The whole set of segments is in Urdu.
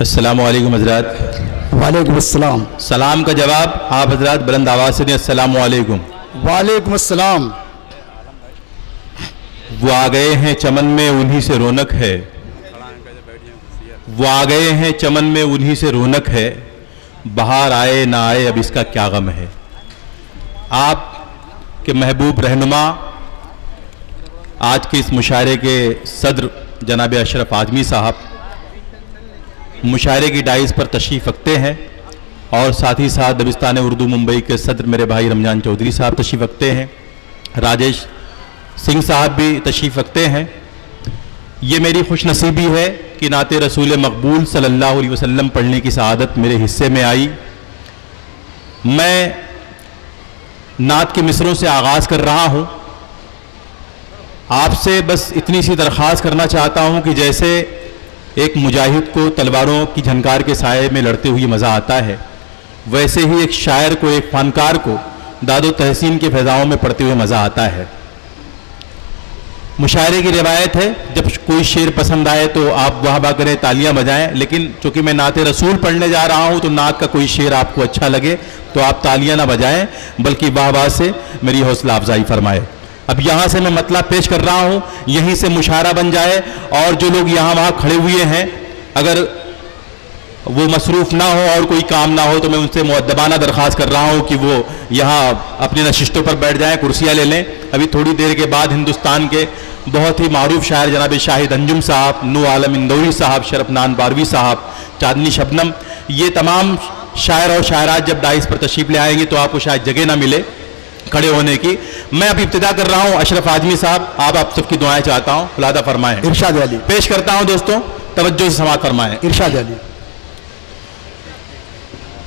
السلام علیکم حضرات۔ وعلیکم السلام۔ سلام کا جواب آپ حضرات بلند آواز سے دیں، السلام علیکم۔ وعلیکم السلام۔ وہ آ گئے ہیں چمن میں انہی سے رونق ہے، وہ آ گئے ہیں چمن میں انہی سے رونق ہے، بہار آئے نہ آئے اب اس کا کیا غم ہے۔ آپ کے محبوب رہنما آج کے اس مشاعرے کے صدر جناب اشرف اعظمی صاحب مشاعرے کی ڈائز پر تشریف رکھتے ہیں، اور ساتھ ہی ساتھ دبستان اردو ممبئی کے صدر میرے بھائی رمضان چودھری صاحب تشریف رکھتے ہیں، راجیش سنگھ صاحب بھی تشریف رکھتے ہیں۔ یہ میری خوش نصیبی ہے کہ نعت رسول مقبول صلی اللہ علیہ وسلم پڑھنے کی سعادت میرے حصے میں آئی۔ میں نعت کے مصروں سے آغاز کر رہا ہوں۔ آپ سے بس اتنی سی درخواست کرنا چاہتا ہوں کہ جیسے ایک مجاہد کو تلواروں کی جھنکار کے سائے میں لڑتے ہوئے مزہ آتا ہے، ویسے ہی ایک شاعر کو، ایک فنکار کو داد و تحسین کے فضاؤں میں پڑھتے ہوئے مزہ آتا ہے۔ مشاعرے کی روایت ہے جب کوئی شعر پسند آئے تو آپ واہ واہ کریں، تالیاں بجائیں، لیکن چونکہ میں نعت رسول پڑھنے جا رہا ہوں تو نعت کا کوئی شعر آپ کو اچھا لگے تو آپ تالیاں نہ بجائیں بلکہ واہ واہ سے میری حوصلہ افزائی فرمائے۔ اب یہاں سے میں مطلب پیش کر رہا ہوں، یہیں سے مشاعرہ بن جائے، اور جو لوگ یہاں وہاں کھڑے ہوئے ہیں اگر وہ مصروف نہ ہو اور کوئی کام نہ ہو تو میں ان سے مؤدبانہ درخواست کر رہا ہوں کہ وہ یہاں اپنی نشستوں پر بیٹھ جائیں، کرسیاں لے لیں۔ ابھی تھوڑی دیر کے بعد ہندوستان کے بہت ہی معروف شاعر جناب شاہد انجم صاحب، نو عالم اندوری صاحب، شرف نان باروی صاحب، چاندنی شبنم، یہ تمام شاعر اور شاعرات جب ڈائز پر تشریف لے آئیں گے تو آپ کو شاید جگہ نہ ملے کھڑے ہونے کی۔ میں اب ابتدا کر رہا ہوں، اشرف اعظمی صاحب آپ سب کی دعائیں چاہتا ہوں، خلادہ فرمائیں۔ ارشاد علی پیش کرتا ہوں دوستوں، توجہ سے سماعت فرمائیں۔ ارشاد علی۔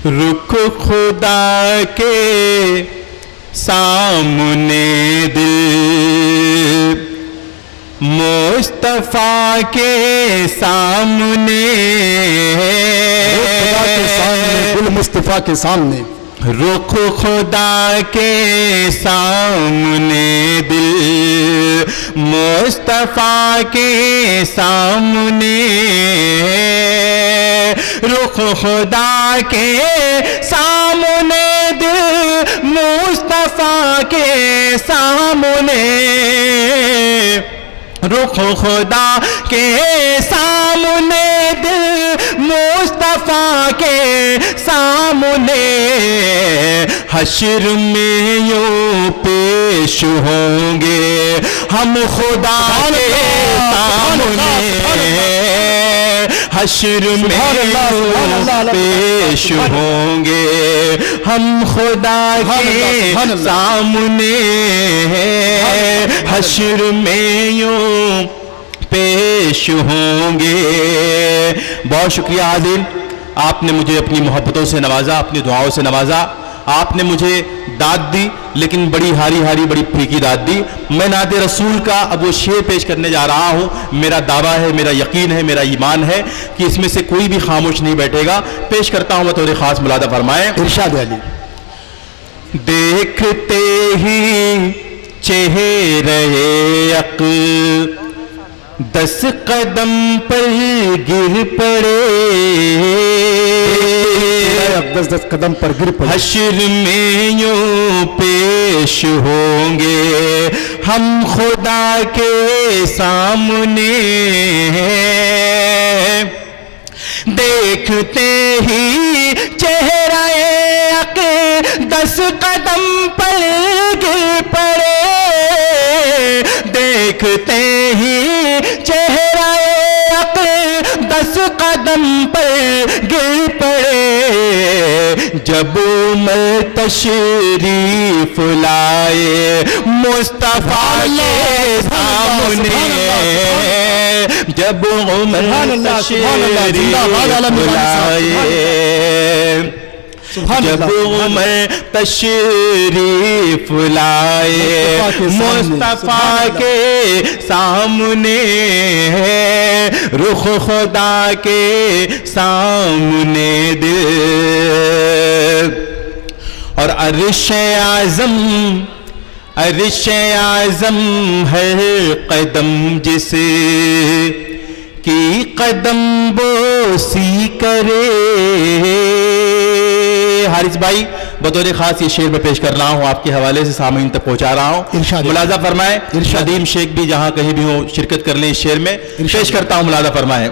رخ خدا کے سامنے دل مصطفیٰ کے سامنے، خدا کے سامنے، گل مصطفیٰ کے سامنے، رخ خدا کے سامنے دل مصطفیٰ کے سامنے، رخ خدا کے سامنے دل مصطفیٰ کے سامنے، رخ خدا کے سامنے دل مصطفیٰ کے سامنے، حشر میں یوں پیش ہوں گے ہم خدا کے سامنے، حشر میں یوں پیش ہوں گے ہم خدا کے سامنے، حشر میں یوں پیش ہوں گے۔ بہت شکریہ عادل، آپ نے مجھے اپنی محبتوں سے نوازا، اپنی دعاؤں سے نوازا، آپ نے مجھے داد دی لیکن بڑی ہاری ہاری بڑی پھیکی داد دی۔ میں نعت رسول کا اب وہ شعر پیش کرنے جا رہا ہوں، میرا دعویٰ ہے، میرا یقین ہے، میرا ایمان ہے کہ اس میں سے کوئی بھی خاموش نہیں بیٹھے گا۔ پیش کرتا ہوں بطور خاص، ملادہ فرمائیں۔ ارشاد علی۔ دیکھتے ہی چہرے اقدس قدم پر گر پڑے، دس قدم پر گر پڑے، حشر میں یوں پیش ہوں گے ہم خدا کے سامنے، دیکھتے ہی چہرہ اقدس قدم پر گر پڑے، دیکھتے ہی چہرہ اقدس قدم پر گر پڑے، جب عمر تشریف لائے مصطفیٰ کے سامنے، جب عمر تشریف لائے، جب عمر تشریف لائے مصطفیٰ کے سامنے، رخ خدا کے سامنے دل، اور عرش اعظم، عرش اعظم ہر قدم جسے کی قدم بوسی کرے. حارث بھائی بطور خاص یہ شعر میں پیش کر رہا ہوں، آپ کے حوالے سے سامعین تک پہنچا رہا ہوں. ملاحظہ فرمائیں، ندیم شیخ بھی جہاں کہیں بھی ہو شرکت کر لیں اس شعر میں. پیش کرتا ہوں، ملاحظہ فرمائیں.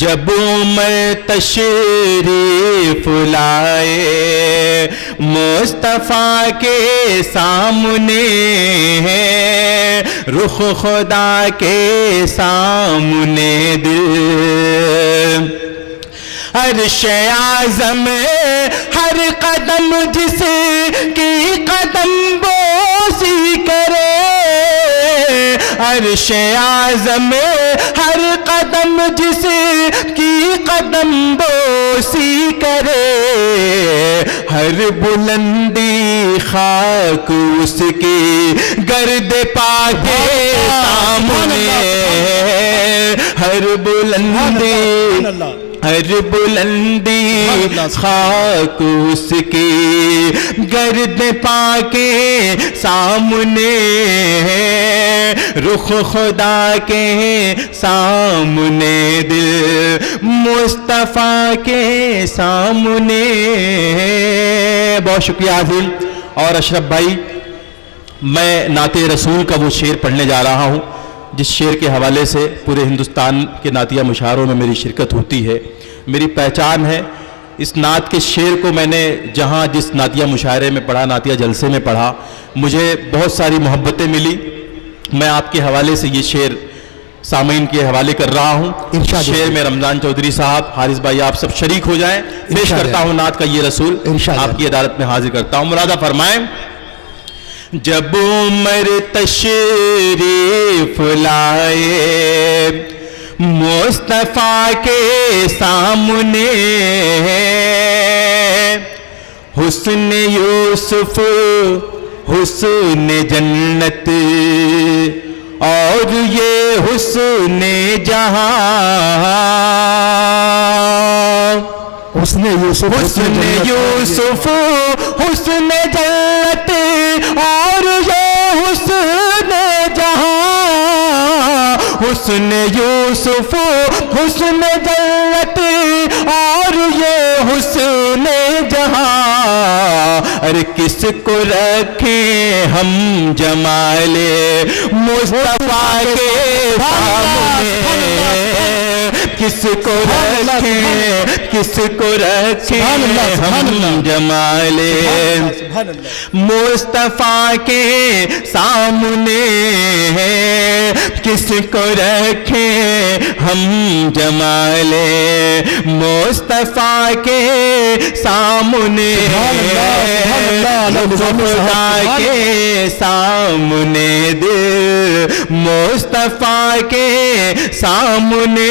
جب عمر تشریف لائے مصطفیٰ کے سامنے، رخ خدا کے سامنے دل عرش اعظم ہر قدم جس کی قدم بوسی کرے. عرش اعظم ہر قدم جس کی قدم بوسی کرے. ہر بلندی خاک اس کی گرد پا کے سامنے. ہر بلندی خاک اس کی گرد پا کے سامنے، رخ خدا کے سامنے دل مصطفیٰ کے سامنے. بہت شکریہ عادل اور اشرف بھائی. میں نعت رسول کا وہ شعر پڑھنے جا رہا ہوں جس شعر کے حوالے سے پورے ہندوستان کے نعتیہ مشاعروں میں میری شرکت ہوتی ہے، میری پہچان ہے. اس نعت کے شعر کو میں نے جہاں جس نعتیہ مشاعرے میں پڑھا، نعتیہ جلسے میں پڑھا، مجھے بہت ساری محبتیں ملی. میں آپ کے حوالے سے یہ شعر سامعین کے حوالے کر رہا ہوں. شعر میں رمضان چودھری صاحب، حارث بھائی، آپ سب شریک ہو جائیں. پیش کرتا ہوں نعت کا یہ رسول، آپ کی عدالت میں حاضر کرتا ہوں. ملاحظہ فرمائیں. جب عمر تشریف لائے مصطفیٰ کے سامنے، حسن یوسف حسن جنت اور یہ حسن جہاں. حسن یوسف حسن جنت اور یہ حسن جہاں. حسن یوسف حسن جنت اور یہ حسن جہاں. ارے کس کو رکھیں ہم جمال مصطفیٰ کے سامنے، کس کو رکھیں ہم جمال مصطفیٰ کے سامنے، کس کو رکھیں ہم جمال مصطفیٰ کے سامنے. خدا کے سامنے دل مصطفیٰ کے سامنے.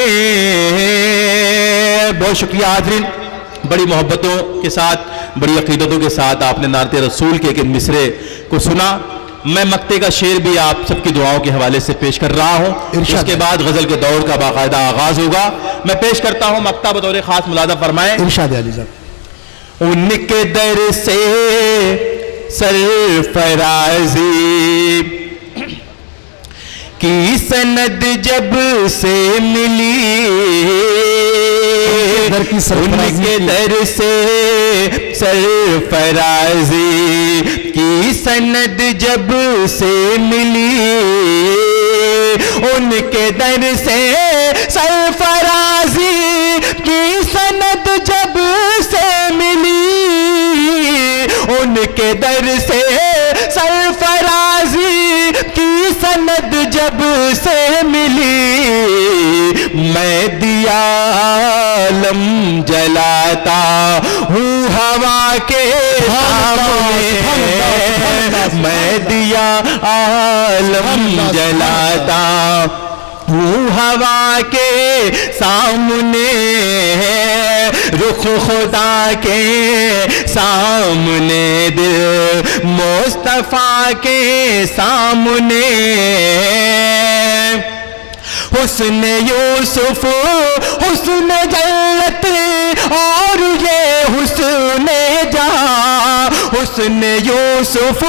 بہت شکریہ حاضرین. بڑی محبتوں کے ساتھ، بڑی عقیدتوں کے ساتھ آپ نے نعت رسول کے ایک مصرے کو سنا. میں مقطع کا شعر بھی آپ سب کی دعاؤں کے حوالے سے پیش کر رہا ہوں. اس کے بعد غزل کے دور کا باقاعدہ آغاز ہوگا. میں پیش کرتا ہوں مقطع بطور خاص، ملاحظہ فرمائیں. ارشاد علی صاحب. ان کے در سے سرفرازی کی سند جب سے ملی، ان کے در سے سرفرازی کی سند جب سے ملی، ان کے در سے سرفرازی کی سند جب سے ملی، ان کے در سے سرفرازی کی سند جب سے ملی. میں دیا عالم جلاتا ہوں ہوا کے سامنے، میں دیا عالم جلاتا ہوں ہوا کے سامنے، رخ خدا کے سامنے دل مصطفیٰ کے سامنے. حسن یوسف حسن جنت اور یہ حسن جہاں. حسن یوسف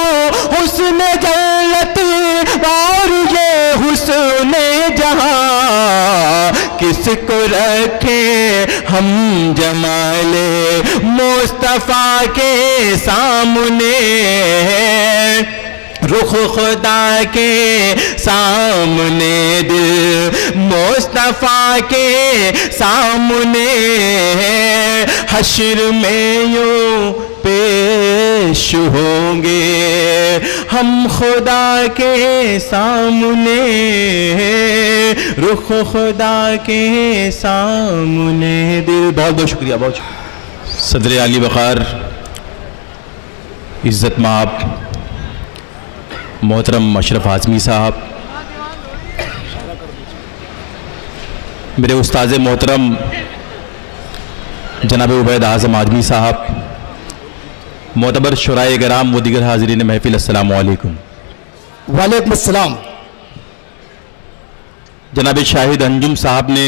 حسن جنت اور یہ حسن جہاں. جس کو رکھیں ہم جمال مصطفیٰ کے سامنے، رخ خدا کے سامنے، دل مصطفیٰ کے سامنے، حشر میں یوں پیش ہوں گے ہم خدا کے سامنے، رخ خدا کے سامنے، دل۔ بہت بہت شکریہ، بہت شکریہ صدر عالی وقار عزت مآب محترم اشرف اعظمی صاحب، میرے استاذ محترم جناب عبید اعظم اعظمی صاحب، معتبر شرائع کرام و دیگر حاضرین محفل، السلام علیکم۔ وعلیکم السلام۔ جناب شاہد انجم صاحب نے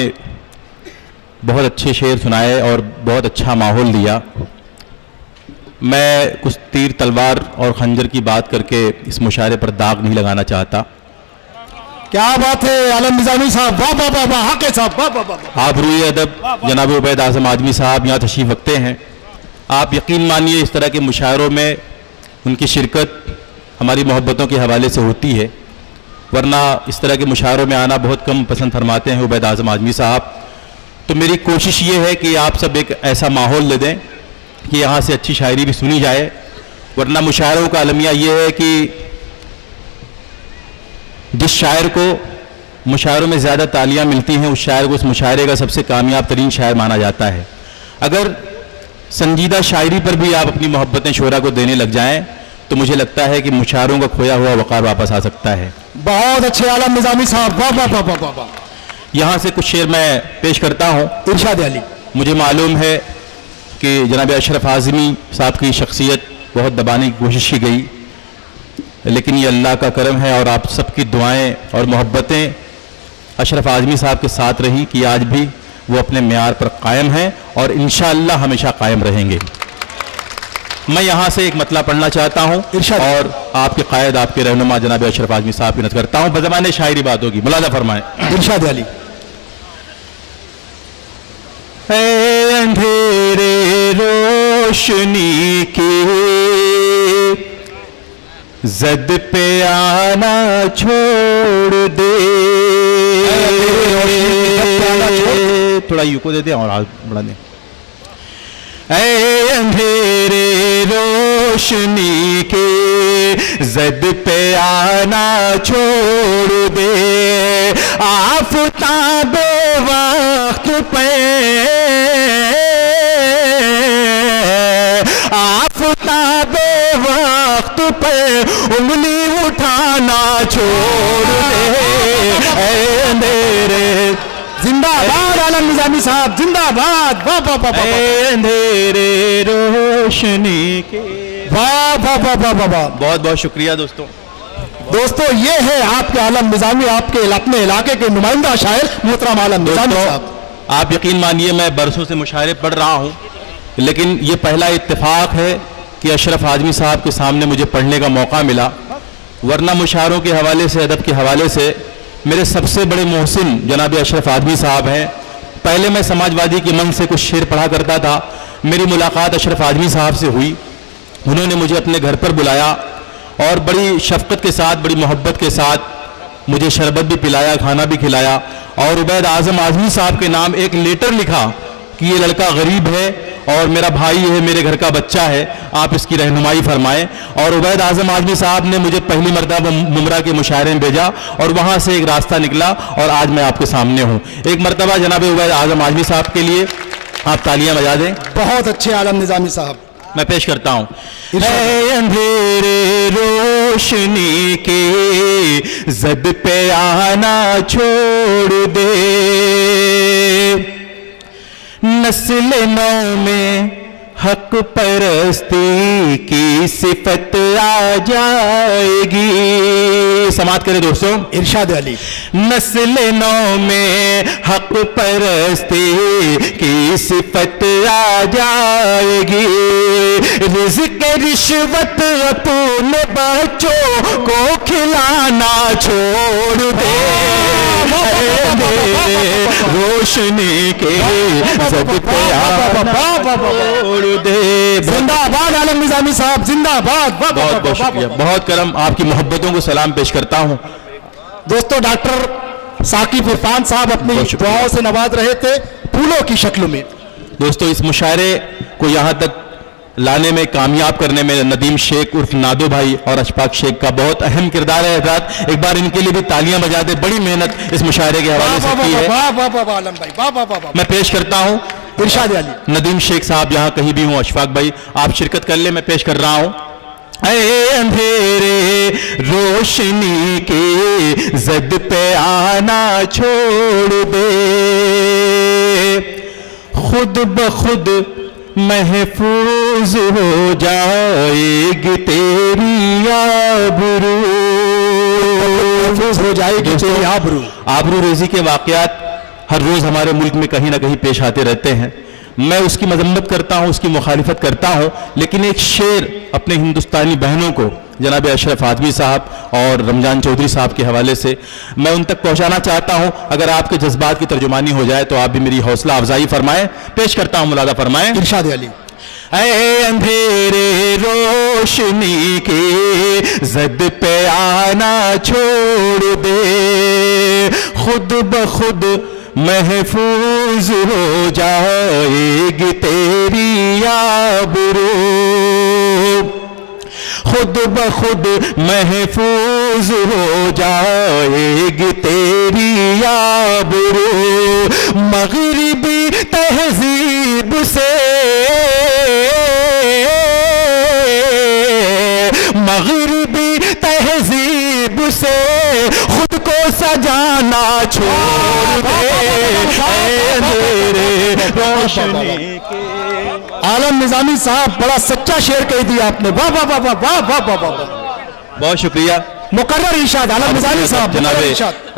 بہت اچھے شعر سنائے اور بہت اچھا ماحول دیا۔ میں کچھ تیر تلوار اور خنجر کی بات کر کے اس مشاعرے پر داغ نہیں لگانا چاہتا۔ کیا بات ہے عالم نظامی صاحب، واہ واہ واہ واہ، حق صاحب، واہ واہ واہ۔ آپ روئے ادب جناب عبید اعظم اعظمی صاحب یہاں تشریف رکھتے ہیں۔ آپ یقین مانیے اس طرح کے مشاعروں میں ان کی شرکت ہماری محبتوں کے حوالے سے ہوتی ہے، ورنہ اس طرح کے مشاعروں میں آنا بہت کم پسند فرماتے ہیں عبید اعظم اعظمی صاحب۔ تو میری کوشش یہ ہے کہ آپ سب ایک ایسا ماحول دے دیں کہ یہاں سے اچھی شاعری بھی سنی جائے، ورنہ مشاعروں کا المیہ یہ ہے کہ جس شاعر کو مشاعروں میں زیادہ تالیاں ملتی ہیں اس شاعر کو اس مشاعرے کا سب سے کامیاب ترین شاعر مانا جاتا ہے۔ اگر سنجیدہ شاعری پر بھی آپ اپنی محبتیں شعراء کو دینے لگ جائیں تو مجھے لگتا ہے کہ مشاعروں کا کھویا ہوا وقار واپس آ سکتا ہے۔ بہت اچھے عالم نظامی صاحب، واہ واہ واہ واہ واہ۔ یہاں سے کچھ شعر میں پیش کرتا ہوں۔ ارشاد علی۔ مجھے معلوم ہے کہ جناب اشرف اعظمی صاحب کی شخصیت بہت دبانے کی کوشش کی گئی، لیکن یہ اللہ کا کرم ہے اور آپ سب کی دعائیں اور محبتیں اشرف اعظمی صاحب کے ساتھ رہی کہ آج بھی وہ اپنے معیار پر قائم ہیں اور انشاءاللہ ہمیشہ قائم رہیں گے۔ میں یہاں سے ایک مطلع پڑھنا چاہتا ہوں اور آپ کے قائد، آپ کے رہنما جناب اشرف اعظمی صاحب کی نظر کرتا ہوں، بزبان شاعری بات ہوگی، ملاحظہ فرمائیں۔ ارشاد علی۔ اے اندھیرے روشنی کی زد پہ آنا چھوڑ دے، تھوڑا یو کو دے دیں اور آج بڑھا دیں۔ اے اندھیرے روشنی کے زد پہ آنا چھوڑ دے، آفتاب وقت پہ آفتاب وقت پہ انگلی اٹھانا چھوڑ دے، اے اندھیرے زندہ باد عالم نظامی صاحب، زندہ باد، واہ واہ واہ واہ، اے اندھیرے روشنی کے، واہ واہ واہ واہ واہ۔ بہت بہت شکریہ دوستوں۔ دوستو یہ ہے آپ کے عالم نظامی، آپ کے اپنے علاقے کے نمائندہ شاعر محترم عالم نظامی صاحب۔ آپ یقین مانیے میں برسوں سے مشاعرے پڑھ رہا ہوں، لیکن یہ پہلا اتفاق ہے کہ اشرف اعظمی صاحب کے سامنے مجھے پڑھنے کا موقع ملا، ورنہ مشاعروں کے حوالے سے، ادب کے حوالے سے میرے سب سے بڑے محسن جناب اشرف اعظمی صاحب ہیں۔ پہلے میں سماجوادی کے من سے کچھ شعر پڑھا کرتا تھا، میری ملاقات اشرف اعظمی صاحب سے ہوئی، انہوں نے مجھے اپنے گھر پر بلایا اور بڑی شفقت کے ساتھ، بڑی محبت کے ساتھ مجھے شربت بھی پلایا، کھانا بھی کھلایا، اور عبید اعظم اعظمی صاحب کے نام ایک لیٹر لکھا کہ یہ لڑکا غریب ہے اور میرا بھائی ہے، میرے گھر کا بچہ ہے، آپ اس کی رہنمائی فرمائیں۔ اور عبید اعظم اعظمی صاحب نے مجھے پہلی مرتبہ ممرہ کے مشاعرے میں بھیجا اور وہاں سے ایک راستہ نکلا اور آج میں آپ کے سامنے ہوں۔ ایک مرتبہ جناب عبید اعظم اعظمی صاحب کے لیے آپ تالیاں بجا دیں۔ بہت اچھے عالم نظامی صاحب۔ میں پیش کرتا ہوں۔ اے اندھیرے روشنی کے زد پہ آنا چھوڑ دے، نسل نو میں حق پرستی کی صفت آ جائے گی۔ سماعت کرے دوستوں، ارشاد علی۔ نسل نو میں حق پرستی کی صفت آ جائے گی، رزق رشوت اپنے بچوں کو کھلانا چھوڑ دے، روشنی کے زد پہ آنا چھوڑ دے. زندہ آباد عالم نظامی صاحب، زندہ آباد. بہت بہت شکریہ، بہت کرم. آپ کی محبتوں کو سلام پیش کرتا ہوں. دوستو ڈاکٹر ثاقب عرفان صاحب اپنی دعاؤں سے نواز رہے تھے پھولوں کی شکل میں. دوستو اس مشاعرے کو یہاں تک لانے میں، کامیاب کرنے میں ندیم شیخ عرف نادو بھائی اور اشفاق شیخ کا بہت اہم کردار ہے. حضرات ایک بار ان کے لیے بھی تالیاں بجا دیں، بڑی محنت اس مشاعرے کے حوالے سے کی ہے. میں پیش کرتا ہوں ارشاد علی. ندیم شیخ صاحب یہاں کہیں بھی ہوں، اشفاق بھائی آپ شرکت کر لیں. میں پیش کر رہا ہوں. اے اندھیرے روشنی کے زد پہ آنا چھوڑ دے، خود بخود محفوظ ہو جائے گی تیری آبرو. محفوظ ہو جائے گی تیری آبرو. آبرو ریزی کے واقعات ہر روز ہمارے ملک میں کہیں نہ کہیں پیش آتے رہتے ہیں. میں اس کی مذمت کرتا ہوں، اس کی مخالفت کرتا ہوں، لیکن ایک شعر اپنے ہندوستانی بہنوں کو جناب اشرف آدمی صاحب اور رمضان چودھری صاحب کے حوالے سے میں ان تک پہنچانا چاہتا ہوں. اگر آپ کے جذبات کی ترجمانی ہو جائے تو آپ بھی میری حوصلہ افزائی فرمائیں. پیش کرتا ہوں، ملاحظہ فرمائیں. ارشاد علی. اے اندھیرے روشنی کے زد پہ آنا چھوڑ دے، خود بخود محفوظ ہو جائے گی تیری آبرو، خود بخود محفوظ ہو جائے گی تیری آبرو. مغربی تہذیب سے، مغربی تہذیب سے خود کو سجانا چھوڑ دے. روشنی کے عالم نظامی صاحب بڑا سچا شعر کہہ دیا آپ نے. واہ واہ واہ واہ واہ واہ واہ واہ. بہت شکریہ. مقرر ارشاد عالم نظامی صاحب. جناب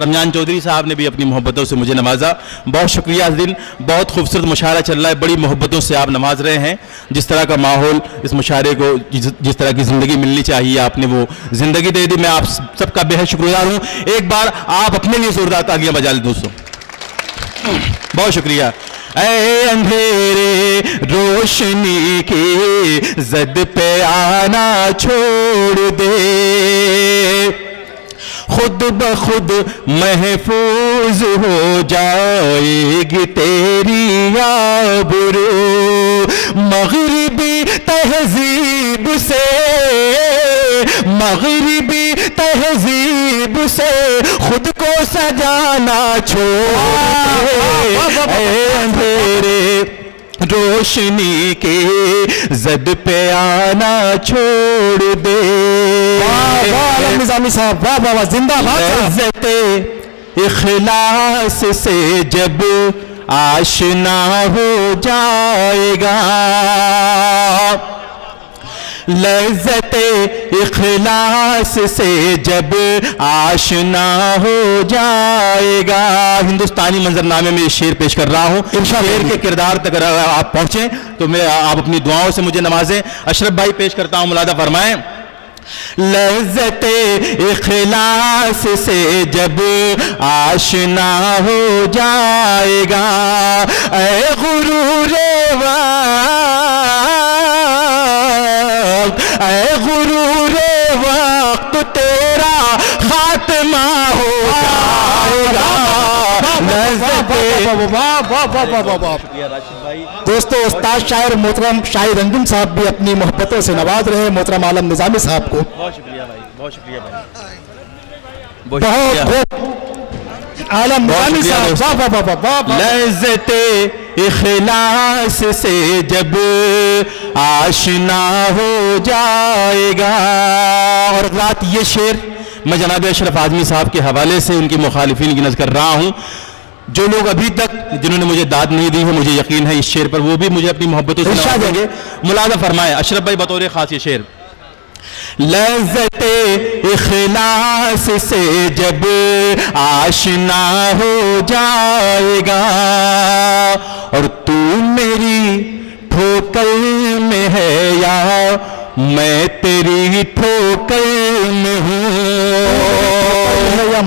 رمضان چودھری صاحب نے بھی اپنی محبتوں سے مجھے نوازا. بہت شکریہ. اس دن بہت خوبصورت مشاعرہ چل رہا ہے، بڑی محبتوں سے آپ نواز رہے ہیں. جس طرح کا ماحول اس مشاعرے کو، جس طرح کی زندگی ملنی چاہیے آپ نے وہ زندگی دے دی. میں آپ سب کا بے حد شکر گزار ہوں. ایک بار آپ اپنے لیے زوردار تالیاں بجا لیں دوستوں. بہت شکریہ. اے اندھیرے روشنی کے زد پہ آنا چھوڑ دے، خود بخود محفوظ ہو جائے گی تیری آبرو. مغربی تہذیب سے، مغربی تہذیب سے خود کو سجانا چھوڑ دے. اے اندھیرے روشنی کے زد پہ آنا چھوڑ دے. عالم نظامی صاحب واہ واہ واہ. زندہ باد. لذت اخلاص سے جب آشنا ہو جائے گا، لذت اخلاص سے جب آشنا ہو جائے گا. ہندوستانی منظرنامے میں یہ شعر پیش کر رہا ہوں. شعر کے کردار تک اگر آپ پہنچیں تو آپ اپنی دعاؤں سے مجھے نوازیں. اشرف بھائی پیش کرتا ہوں، ملاحظہ فرمائیں. لذت اخلاص سے جب آشنا ہو جائے گا، اے غرور وقت، اے غرور وقت تیرا خاتمہ ہو جائے گا. دوستو استاد شاعر محترم شاہد انجم صاحب بھی اپنی محبتوں سے نواز رہے. محترم عالم نظامی صاحب کو بہت شکریہ بھائی. بہت شکریہ بھائی. بہت عالم نظامی صاحب. لذت اخلاص سے جب آشنا ہو جائے گا. اور رات یہ شعر میں جناب اشرف آدمی صاحب کے حوالے سے ان کی مخالفین کی نظر کر رہا ہوں. جو لوگ ابھی تک جنہوں نے مجھے داد نہیں دی ہے، مجھے یقین ہے اس شعر پر وہ بھی مجھے اپنی محبتوں سے نوازیں دیں گے. ملاحظہ فرمائیں اشرف بھائی بطور خاص یہ شعر. لذت اخلاص سے جب آشنا ہو جائے گا، اور تو میری ٹھوکر میں ہے یا میں تیری ٹھوکر میں ہوں،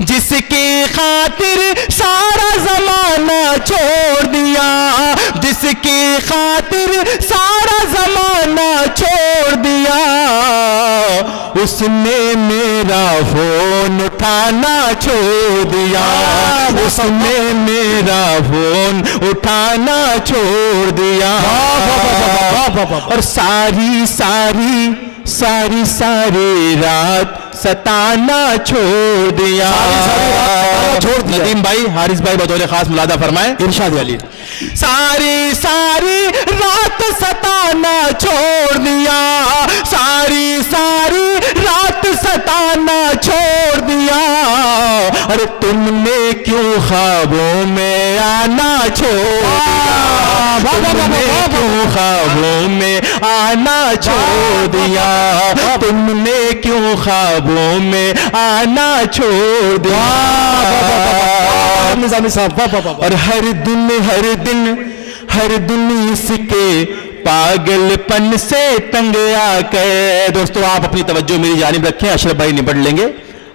جس کی خاطر سارا زمانہ چھوڑ دیا، جس کی خاطر سارا زمانہ چھوڑ دیا، اس نے میرا فون اٹھانا چھوڑ دیا، اس نے میرا فون اٹھانا چھوڑ دیا، اور ساری ساری ساری ساری رات ستانا چھوڑ دیا۔ ندیم بھائی، حارث بھائی بطور خاص ملادہ فرمائیں۔ ارشاد علی۔ ساری ساری رات ستانا چھوڑ دیا، ساری ساری رات ستانا چھوڑ دیا، اور تم نے کیوں خوابوں میں آنا چھوڑ دیا، تم نے کیوں خوابوں میں آنا چھوڑ دیا، تم نے کیوں خوابوں میں آنا چھوڑ دیا۔ نظامی صاحب اور ہر دن ہر دن ہر دن اس کے پاگل پن سے تنگ آ کے۔ دوستو آپ اپنی توجہ میری جانب رکھیں، اشرف بھائی نپٹ لیں گے،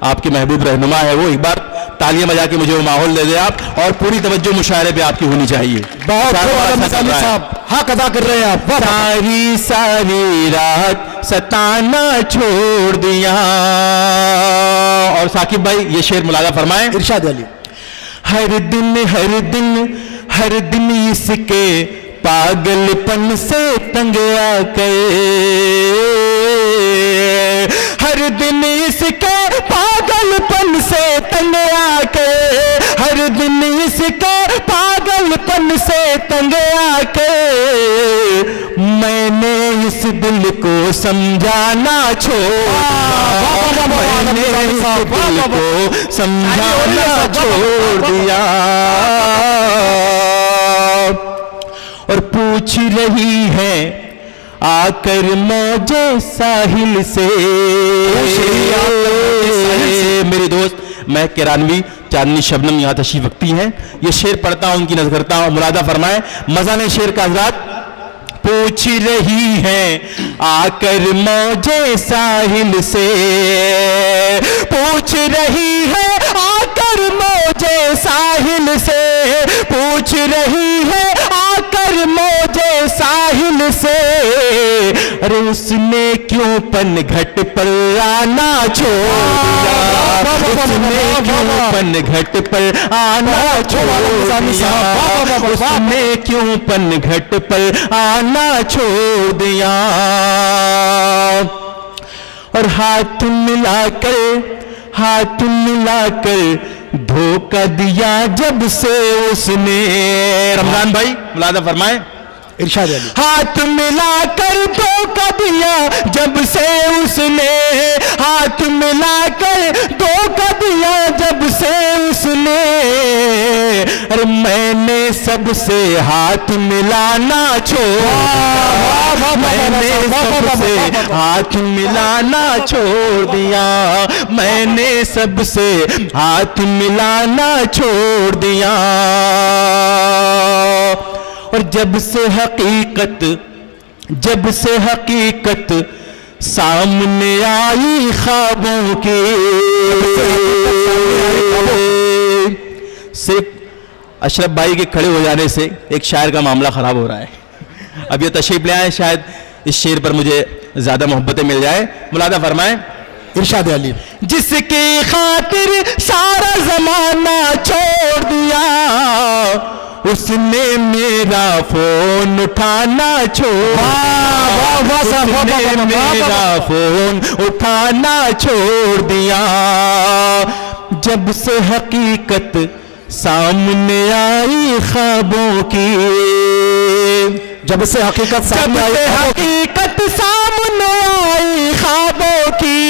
آپ کے محبوب رہنما ہے وہ، ایک بار تالیاں بجا کے مجھے وہ ماحول دے دیں آپ، اور پوری توجہ مشاعرے پہ آپ کی ہونی چاہیے۔ نظامی صاحب حق ادا کر رہے ہیں آپ۔ ساری ساری رات ستانا چھوڑ دیا۔ اور ثاقب بھائی یہ شعر ملادہ فرمائیں۔ ارشاد علی۔ ہر دن ہر دن ہر دن اس کے پاگل پن سے تنگ آ کے، ہر دن اس کے پاگل پن سے تنگ آ کے، ہر دن اس کے پاگل پن سے تنگ آ کے، میں نے اس دل کو سمجھانا چھوڑا، میں نے اس دل کو سمجھانا چھوڑ دیا، اور پوچھ رہی ہے آ کر موجے ساحل سے۔ میرے دوست مہک کرانوی چاندنی شبنم یہاں تشریف رکھتی ہیں، یہ شعر پڑھتا ہوں، ان کی نظر کرتا ہوں، ملادہ فرمائیں۔ مزان شعر کا حضرات۔ پوچھ رہی ہے آ کر موجے ساحل سے، پوچھ رہی ہے آ کر موجے ساحل سے، پوچھ رہی ہے آ کر موجے ساحل سے، ارے اس نے کیوں پن گھٹ پر آنا چھوڑ دیا، اس نے کیوں پن گھٹ پر آنا چھوڑ دیا، اس نے کیوں پن گھٹ پر آنا چھوڑ دیا، اور ہاتھ ملا کر دھوکہ دیا جب سے اس نے۔ رمضان بھائی ملادہ فرمائیں۔ ارشاد علی۔ ہاتھ ملا کر دھوکہ دیا جب سے اس نے، ہاتھ ملا کر دھوکہ دیا جب سے اس نے، ارے میں نے سب سے ہاتھ ملانا چھوڑا، میں نے سب سے ہاتھ ملانا چھوڑ دیا، میں نے سب سے ہاتھ ملانا چھوڑ دیا، اور جب سے حقیقت سامنے آئی خوابوں کی، صرف اشرف بھائی کے کھڑے ہو جانے سے ایک شاعر کا معاملہ خراب ہو رہا ہے، اب یہ تشریف لے آئیں، شاید اس شعر پر مجھے زیادہ محبتیں مل جائے۔ ملادہ فرمائیں۔ ارشاد علی۔ جس کی خاطر سارا زمانہ چھوڑ دیا، اس نے میرا فون اٹھانا چھوڑا، اس نے میرا فون اٹھانا چھوڑ دیا، جب سے حقیقت سامنے آئی خوابوں کی، جب سے حقیقت سامنے آئی خوابوں کی،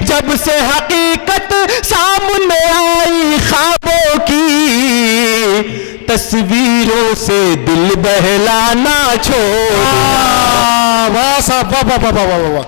جب سے حقیقت سامنے آئی خوابوں کی، تصویروں سے دل بہلانا چھوڑا۔ واہ صاحب، واہ واہ واہ واہ واہ۔